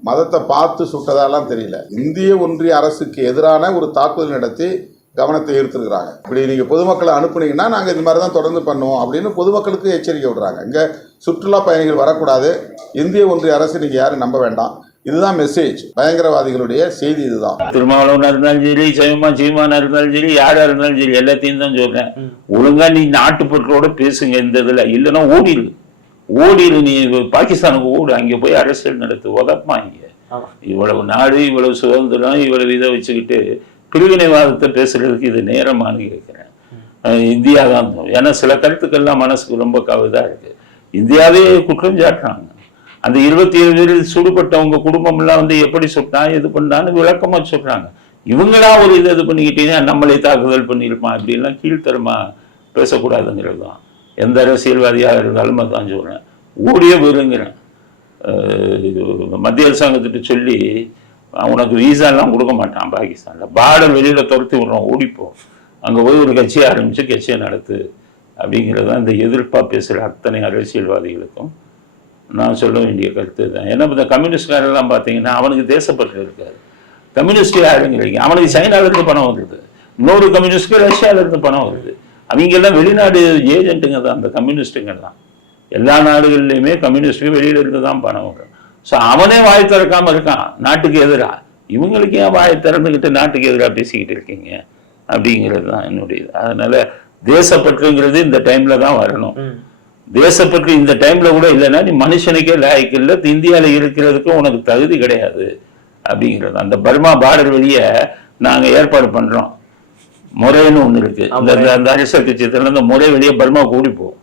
மதத்தை பார்த்து சுட்டதாலாம் தெரியல. இந்திய ஒன்றிய அரசுக்கு எதிரான ஒரு தாக்குதல் நடத்தி கவனத்தை ஈர்த்திருக்கிறாங்க. இப்படி நீங்கள் பொதுமக்களை அனுப்புனீங்கன்னா நாங்கள் இது மாதிரி தான் தொடர்ந்து பண்ணுவோம் அப்படின்னு பொதுமக்களுக்கு எச்சரிக்கை விடுறாங்க. இங்கே சுற்றுலா பயணிகள் வரக்கூடாது, இந்திய ஒன்றிய அரசு நீங்கள் யாரும் நம்ப வேண்டாம், இதுதான் மெசேஜ். பயங்கரவாதிகளுடைய செய்தி இதுதான். திருமாவளவனா இருந்தாலும் சரி, சீமானா இருந்தாலும் சரி, யாரா இருந்தாலும் சரி, எல்லாத்தையும் தான் சொல்றேன். ஒழுங்கா நீ நாட்டுப்பற்றோட பேசுங்க. இந்த இதுல இல்லைன்னா ஓடிடு, நீ பாகிஸ்தானுக்கு ஓடு, அங்கே போய் அரசியல் நடத்து, உதப்பா. இங்க இவ்வளவு நாடு, இவ்வளவு சுதந்திரம், இவ்வளவு இதை வச்சுக்கிட்டு பிரிவினைவாதத்தை பேசுறதுக்கு இது நேரமானு கேட்கிறேன். இந்தியா தான். ஏன்னா சில கருத்துக்கள்லாம் மனசுக்கு ரொம்ப கவிதா இருக்கு. இந்தியாவே குற்றம் சாட்டுறாங்க. அந்த 27 பேரில் சுடுபட்டவங்க குடும்பம் எல்லாம் வந்து எப்படி சுட்டா இது பண்ணான்னு விளக்கமா சொல்றாங்க. இவங்களா ஒரு இது பண்ணிக்கிட்டீங்கன்னா நம்மளே தாக்குதல் பண்ணியிருப்பான் அப்படின்லாம் கீழ்த்தரமா பேசக்கூடாதுங்கிறது தான். எந்த அரசியல்வாதியாக இருந்தாலும் அதான் சொல்றேன். ஓடியே போயிருங்கிறேன். மத்திய அரசாங்கத்திட்ட சொல்லி உனக்கு வீசாலாம் கொடுக்க மாட்டான் பாகிஸ்தான்ல, பார்டர் வெளியில துரத்தி விடுறோம், ஓடிப்போம், அங்க போய் ஒரு கட்சியை ஆரம்பிச்சு கட்சியை நடத்து அப்படிங்கிறது தான் இந்த எதிர்ப்பாக பேசுகிற அத்தனை அரசியல்வாதிகளுக்கும் நான் சொல்ல வேண்டிய கருத்து தான். ஏன்னா இந்த கம்யூனிஸ்ட்காரெல்லாம் பார்த்தீங்கன்னா அவனுக்கு தேசப்பற்று இருக்காது. கம்யூனிஸ்ட் யாருங்கிறீங்க, அவனுக்கு சைனாவிலேருந்து பணம் வருது, இன்னொரு கம்யூனிஸ்ட்க்கு ரஷ்யாவிலேருந்து பணம் வருது. அவங்க எல்லாம் வெளிநாடு ஏஜென்ட்டுங்க தான் அந்த கம்யூனிஸ்ட்டுங்க தான். எல்லா நாடுகள்லையுமே கம்யூனிஸ்ட்டுக்கு வெளியிலிருந்து தான் பணம் வரும். ஸோ அவனே வாய் திறக்காமல் இருக்கான் நாட்டுக்கு எதிராக. இவங்களுக்கு ஏன் வாய் திறந்துக்கிட்டு நாட்டுக்கு எதிராக பேசிக்கிட்டு இருக்கீங்க அப்படிங்கிறது தான் என்னுடைய. அதனால தேசப்பற்றுங்கிறது இந்த டைம்ல தான் வரணும். தேசப்பற்று இந்த டைம்ல கூட இல்லைன்னா நீ மனுஷனுக்கே லாய்க்கு இல்லை, இந்தியாவில் இருக்கிறதுக்கு உனக்கு தகுதி கிடையாது அப்படிங்கிறது. அந்த பர்மா பார்டர் வெளியே நாங்க ஏற்பாடு பண்றோம், முறைன்னு ஒண்ணு இருக்கு. அந்த அரசியல் கட்சியத்துல அந்த முறை வெளியே பர்மா கூடி போகும்.